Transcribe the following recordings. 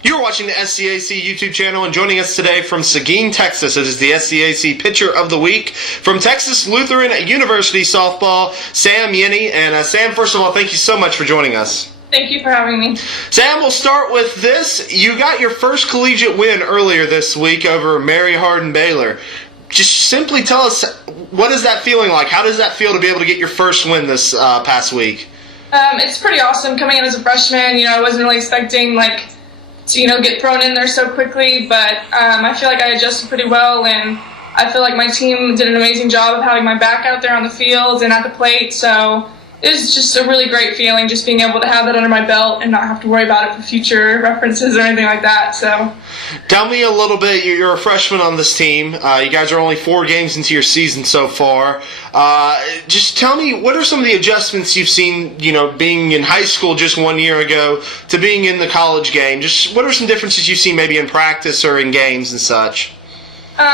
You're watching the SCAC YouTube channel, and joining us today from Seguin, Texas, it is the SCAC Pitcher of the Week from Texas Lutheran University Softball, Sam Yenne. And Sam, first of all, thank you so much for joining us. Thank you for having me. Sam, we'll start with this. You got your first collegiate win earlier this week over Mary Hardin Baylor. Just simply tell us, what is that feeling like? How does that feel to be able to get your first win this past week? It's pretty awesome coming in as a freshman. I wasn't really expecting to get thrown in there so quickly, but I feel like I adjusted pretty well, and I feel like my team did an amazing job of having my back out there on the field and at the plate. So it was just a really great feeling, just being able to have that under my belt and not have to worry about it for future references or anything like that. So, tell me a little bit. You're a freshman on this team. You guys are only 4 games into your season so far. Just tell me, what are some of the adjustments you've seen, being in high school just 1 year ago to being in the college game? Just what are some differences you've seen maybe in practice or in games and such? In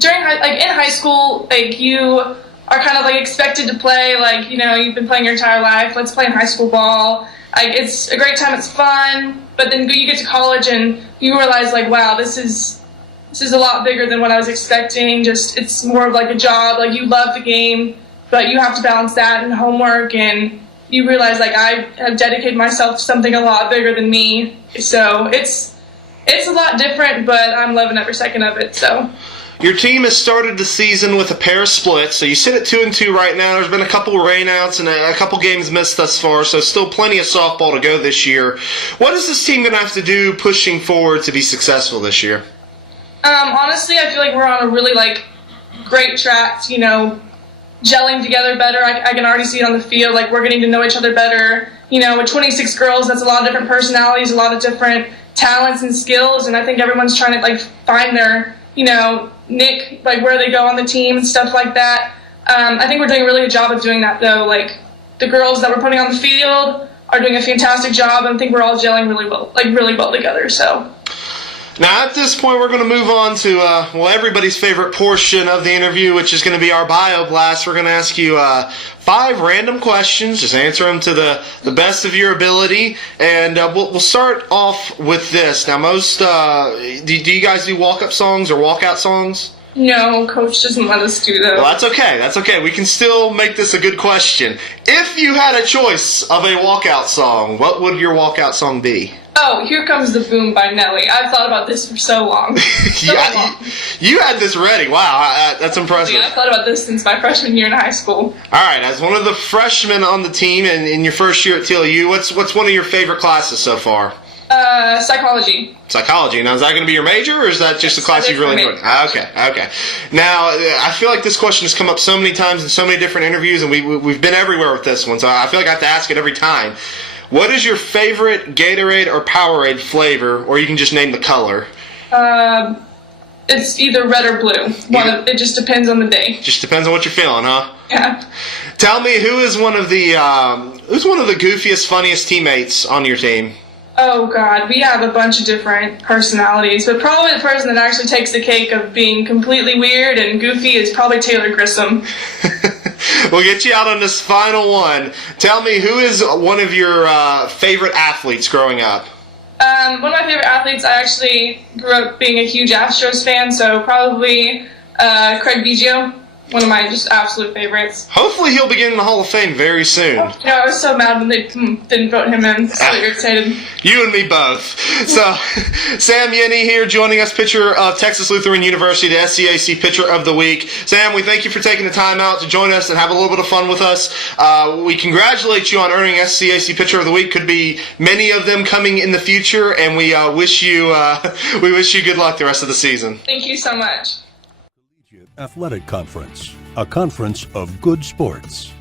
high school, you are kind of expected to play you've been playing your entire life. Let's play in high school ball. It's a great time. It's fun. But then you get to college and you realize wow, this is a lot bigger than what I was expecting. It's more of a job. You love the game, but you have to balance that and homework, and you realize I have dedicated myself to something a lot bigger than me. So it's a lot different, but I'm loving every second of it. So. Your team has started the season with a pair of splits, so you sit at 2-2 right now. There's been a couple rainouts and a couple games missed thus far, so still plenty of softball to go this year. What is this team going to have to do pushing forward to be successful this year? Honestly, I feel like we're on a really great track, gelling together better. I can already see it on the field. We're getting to know each other better. With 26 girls, that's a lot of different personalities, a lot of different talents and skills, and I think everyone's trying to find their nick, where they go on the team and stuff like that. I think we're doing a really good job of doing that, though. The girls that we're putting on the field are doing a fantastic job, and I think we're all gelling really well together. So. Now, at this point, we're going to move on to, everybody's favorite portion of the interview, which is going to be our bio blast. We're going to ask you 5 random questions. Just answer them to the best of your ability. And we'll start off with this. Now, do you guys do walk-up songs or walkout songs? No, Coach doesn't let us do those. Well, that's okay. That's okay. We can still make this a good question. If you had a choice of a walkout song, what would your walkout song be? Oh, Here Comes the Boom by Nelly. I've thought about this for so long. You had this ready. Wow, that's impressive. I've thought about this since my freshman year in high school. All right, as one of the freshmen on the team and in your first year at TLU, what's one of your favorite classes so far? Psychology. Psychology. Now, is that going to be your major, or is that just a class you've really enjoyed? Okay. Now, I feel like this question has come up so many times in so many different interviews, and we've been everywhere with this one, so I feel like I have to ask it every time. What is your favorite Gatorade or Powerade flavor, or you can just name the color? It's either red or blue. It just depends on the day. Just depends on what you're feeling, huh? Yeah. Tell me, who is one of the goofiest, funniest teammates on your team? Oh, God, we have a bunch of different personalities, but probably the person that actually takes the cake of being completely weird and goofy is probably Taylor Grissom. We'll get you out on this final one. Tell me, who is one of your favorite athletes growing up? One of my favorite athletes, I actually grew up being a huge Astros fan, so probably Craig Biggio. One of my just absolute favorites. Hopefully he'll be getting in the Hall of Fame very soon. I was so mad when they didn't vote him in. So irritated. You and me both. So, Sam Yenne here joining us, pitcher of Texas Lutheran University, the SCAC Pitcher of the Week. Sam, we thank you for taking the time out to join us and have a little bit of fun with us. We congratulate you on earning SCAC Pitcher of the Week. Could be many of them coming in the future, and we wish you good luck the rest of the season. Thank you so much. Athletic Conference, a conference of good sports.